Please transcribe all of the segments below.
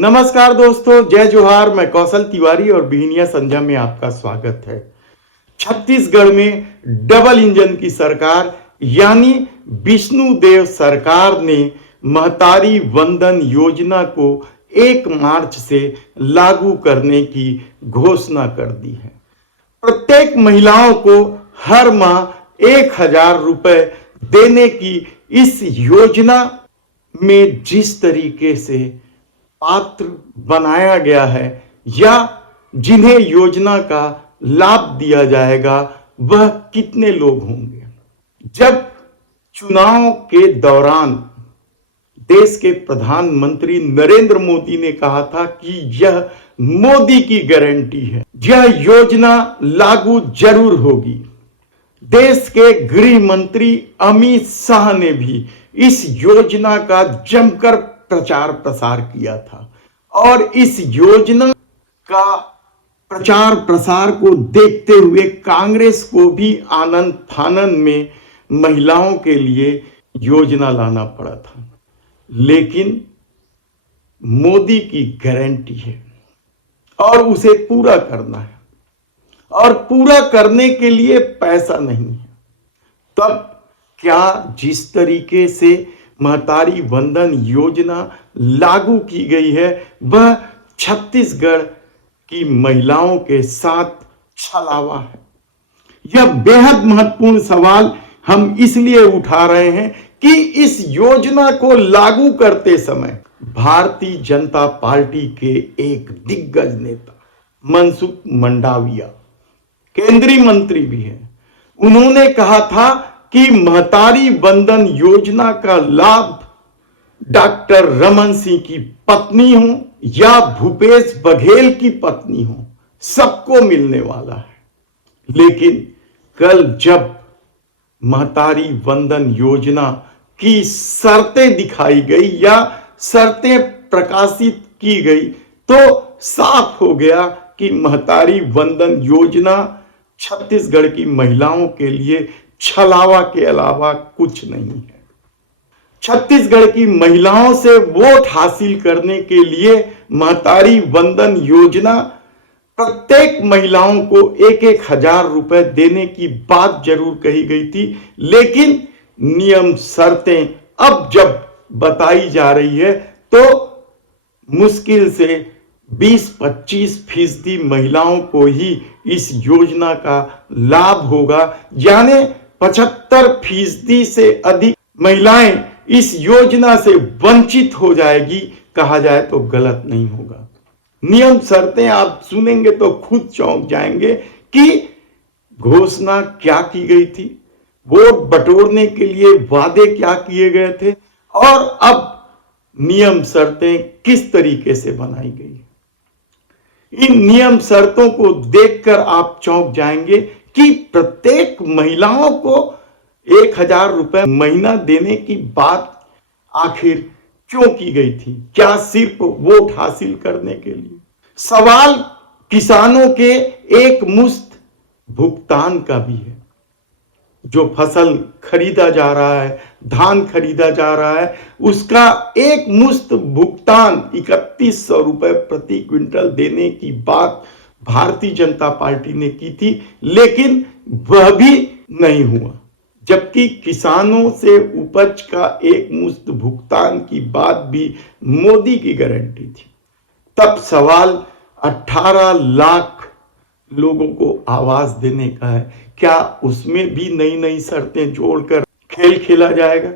नमस्कार दोस्तों, जय जोहार। मैं कौशल तिवारी और बिहनिया संध्या में आपका स्वागत है। छत्तीसगढ़ में डबल इंजन की सरकार यानी विष्णुदेव सरकार ने महतारी वंदन योजना को 1 मार्च से लागू करने की घोषणा कर दी है। प्रत्येक महिलाओं को हर माह 1,000 रुपए देने की इस योजना में जिस तरीके से पात्र बनाया गया है या जिन्हें योजना का लाभ दिया जाएगा वह कितने लोग होंगे। जब चुनाव के दौरान देश के प्रधानमंत्री नरेंद्र मोदी ने कहा था कि यह मोदी की गारंटी है, यह योजना लागू जरूर होगी। देश के गृह मंत्री अमित शाह ने भी इस योजना का जमकर प्रचार प्रसार किया था और इस योजना का प्रचार प्रसार को देखते हुए कांग्रेस को भी आनंद फानन में महिलाओं के लिए योजना लाना पड़ा था। लेकिन मोदी की गारंटी है और उसे पूरा करना है और पूरा करने के लिए पैसा नहीं है। तब क्या जिस तरीके से महतारी वंदन योजना लागू की गई है वह छत्तीसगढ़ की महिलाओं के साथ छलावा है। यह बेहद महत्वपूर्ण सवाल हम इसलिए उठा रहे हैं कि इस योजना को लागू करते समय भारतीय जनता पार्टी के एक दिग्गज नेता मनसुख मंडाविया केंद्रीय मंत्री भी हैं, उन्होंने कहा था कि महतारी वंदन योजना का लाभ डॉक्टर रमन सिंह की पत्नी हो या भूपेश बघेल की पत्नी हो, सबको मिलने वाला है। लेकिन कल जब महतारी वंदन योजना की शर्तें दिखाई गई या शर्तें प्रकाशित की गई तो साफ हो गया कि महतारी वंदन योजना छत्तीसगढ़ की महिलाओं के लिए छलावा के अलावा कुछ नहीं है। छत्तीसगढ़ की महिलाओं से वोट हासिल करने के लिए महतारी वंदन योजना प्रत्येक महिलाओं को 1,000 रुपए देने की बात जरूर कही गई थी, लेकिन नियम शर्तें अब जब बताई जा रही है तो मुश्किल से 20-25% महिलाओं को ही इस योजना का लाभ होगा, यानी 75% से अधिक महिलाएं इस योजना से वंचित हो जाएगी। कहा जाए तो गलत नहीं होगा। नियम शर्तें आप सुनेंगे तो खुद चौंक जाएंगे कि घोषणा क्या की गई थी, वोट बटोरने के लिए वादे क्या किए गए थे और अब नियम शर्तें किस तरीके से बनाई गई। इन नियम शर्तों को देखकर आप चौंक जाएंगे कि प्रत्येक महिलाओं को 1,000 रुपए महीना देने की बात आखिर क्यों की गई थी? क्या सिर्फ वोट हासिल करने के लिए? सवाल किसानों के एक मुश्त भुगतान का भी है। जो फसल खरीदा जा रहा है, धान खरीदा जा रहा है, उसका एक मुश्त भुगतान 3,100 रुपए प्रति क्विंटल देने की बात भारतीय जनता पार्टी ने की थी, लेकिन वह भी नहीं हुआ। जबकि किसानों से उपज का एक मुश्त भुगतान की बात भी मोदी की गारंटी थी। तब सवाल 18 लाख लोगों को आवाज देने का है, क्या उसमें भी नई नई शर्तें जोड़कर खेल खेला जाएगा?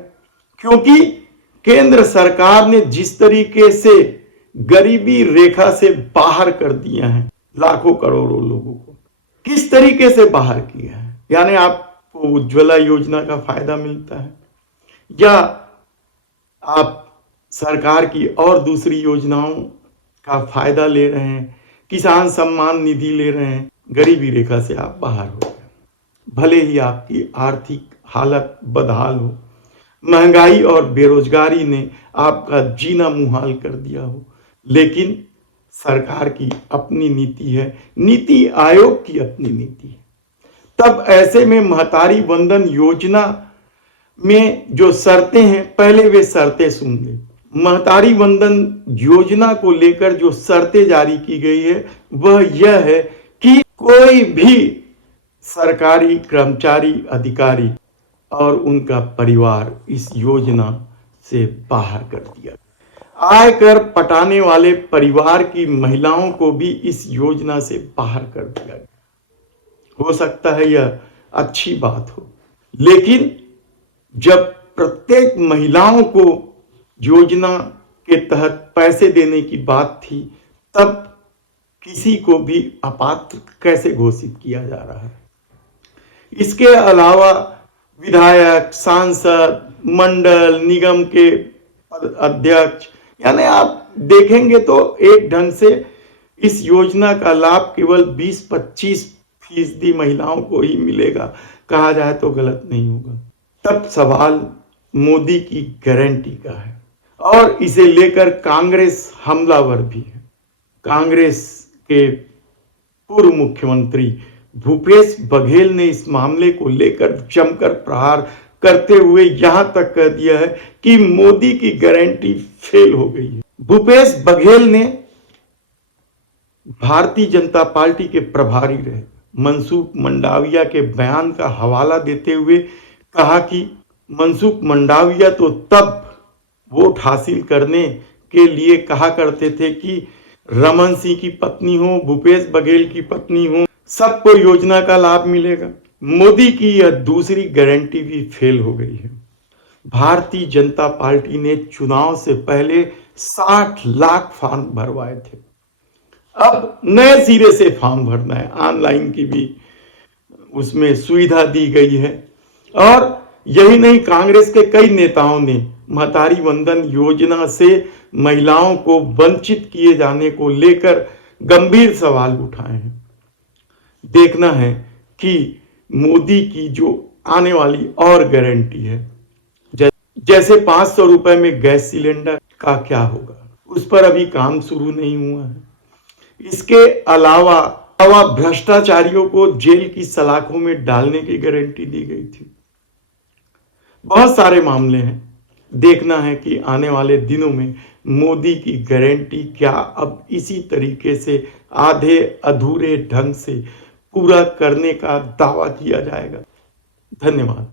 क्योंकि केंद्र सरकार ने जिस तरीके से गरीबी रेखा से बाहर कर दिया है लाखों करोड़ों लोगों को, किस तरीके से बाहर किया है, यानी आपको उज्ज्वला योजना का फायदा मिलता है या आप सरकार की और दूसरी योजनाओं का फायदा ले रहे हैं, किसान सम्मान निधि ले रहे हैं, गरीबी रेखा से आप बाहर हो गए। भले ही आपकी आर्थिक हालत बदहाल हो, महंगाई और बेरोजगारी ने आपका जीना मुहाल कर दिया हो, लेकिन सरकार की अपनी नीति है, नीति आयोग की अपनी नीति है। तब ऐसे में महतारी वंदन योजना में जो शर्तें हैं, पहले वे शर्तें सुन ले। महतारी वंदन योजना को लेकर जो शर्तें जारी की गई है वह यह है कि कोई भी सरकारी कर्मचारी, अधिकारी और उनका परिवार इस योजना से बाहर कर दिया। आयकर पटाने वाले परिवार की महिलाओं को भी इस योजना से बाहर कर दिया गया। हो सकता है यह अच्छी बात हो, लेकिन जब प्रत्येक महिलाओं को योजना के तहत पैसे देने की बात थी, तब किसी को भी अपात्र कैसे घोषित किया जा रहा है। इसके अलावा विधायक, सांसद, मंडल, निगम के अध्यक्ष, यानी आप देखेंगे तो एक ढंग से इस योजना का लाभ केवल 20-25% महिलाओं को ही मिलेगा, कहा जाए तो गलत नहीं होगा। तब सवाल मोदी की गारंटी का है और इसे लेकर कांग्रेस हमलावर भी है। कांग्रेस के पूर्व मुख्यमंत्री भूपेश बघेल ने इस मामले को लेकर जमकर प्रहार करते हुए यहां तक कह दिया है कि मोदी की गारंटी फेल हो गई है। भूपेश बघेल ने भारतीय जनता पार्टी के प्रभारी रहे मनसुख मंडाविया के बयान का हवाला देते हुए कहा कि मनसुख मंडाविया तो तब वोट हासिल करने के लिए कहा करते थे कि रमन सिंह की पत्नी हो, भूपेश बघेल की पत्नी हो, सबको योजना का लाभ मिलेगा। मोदी की यह दूसरी गारंटी भी फेल हो गई है। भारतीय जनता पार्टी ने चुनाव से पहले 60 लाख फॉर्म भरवाए थे। अब नए सिरे से फॉर्म भरना है, ऑनलाइन की भी उसमें सुविधा दी गई है। और यही नहीं, कांग्रेस के कई नेताओं ने महतारी वंदन योजना से महिलाओं को वंचित किए जाने को लेकर गंभीर सवाल उठाए हैं। देखना है कि मोदी की जो आने वाली और गारंटी है, जैसे 500 रुपए में गैस सिलेंडर का क्या होगा, उस पर अभी काम शुरू नहीं हुआ है। इसके अलावा भ्रष्टाचारियों को जेल की सलाखों में डालने की गारंटी दी गई थी। बहुत सारे मामले हैं। देखना है कि आने वाले दिनों में मोदी की गारंटी क्या अब इसी तरीके से आधे अधूरे ढंग से पूरा करने का दावा किया जाएगा। धन्यवाद।